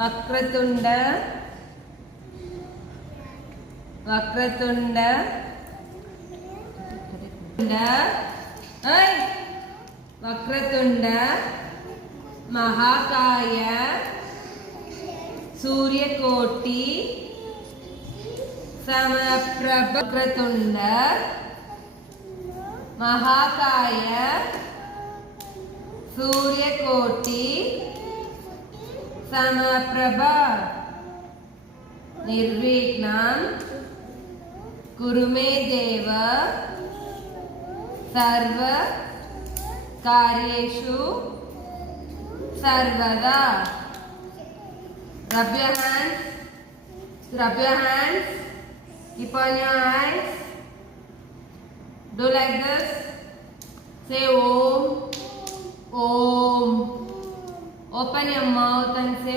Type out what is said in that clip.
വക്രതുണ്ട വക്രതുണ്ട വക്രതുണ്ട മഹാകായ സൂര്യകോട്ടി സമപ്രഭ വക്രതുണ്ട മഹാകായ സൂര്യകോട്ടി സമപ്രഭ നിർവിഘ്നം കുരു മേ ദേവ സർവ കാര്യേഷു സർവദാ. Rub your hands. Rub your hands. Keep on your eyes. Do like this. Say Om. Om. Open your mouth and say